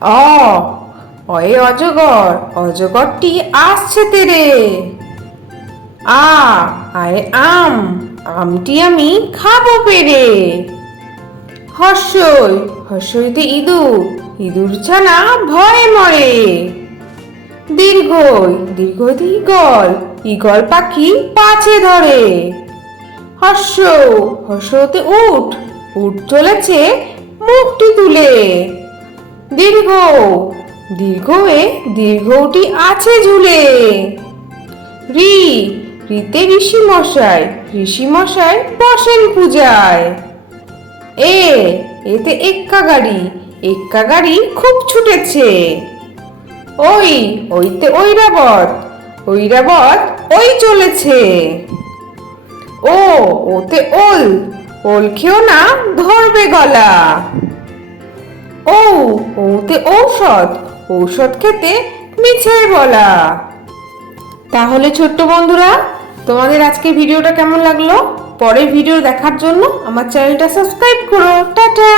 অ অয়ে অজগর, অজগরটি আসছে তেরে। আয় আম, আমটি আমি খাবো পেরে। হর্ষই, হর্ষইতে ইঁদুর, ইঁদুর ছানা ভয়ে মরে। দীর্ঘই, দীর্ঘইতে ঈগল, ঈগল পাখি পাছে ধরে। হর্ষ, হর্ষতে উট, উট চলেছে মুখটি তুলে। দীর্ঘ, দীর্ঘয়ে দীর্ঘটি আছে ঝুলে। ঋ, ঋতে ঋষি মশাই, ঋষি মশাই বসেন পূজায়। এতে এক্কা গাড়ি, এক্কা গাড়ি খুব ছুটেছে। ওইতে ঐরাবত, ঐরাবত ওই চলেছে। ওতে ওল, ওল খেও না ধরবে গলা। ওতে ঔষধ, ঔষধ খেতে মিছে বলা। তাহলে ছোট্ট বন্ধুরা, তোমাদের আজকে ভিডিওটা কেমন লাগলো? পরের ভিডিও দেখার জন্য আমার চ্যানেলটা সাবস্ক্রাইব করো। টাটা।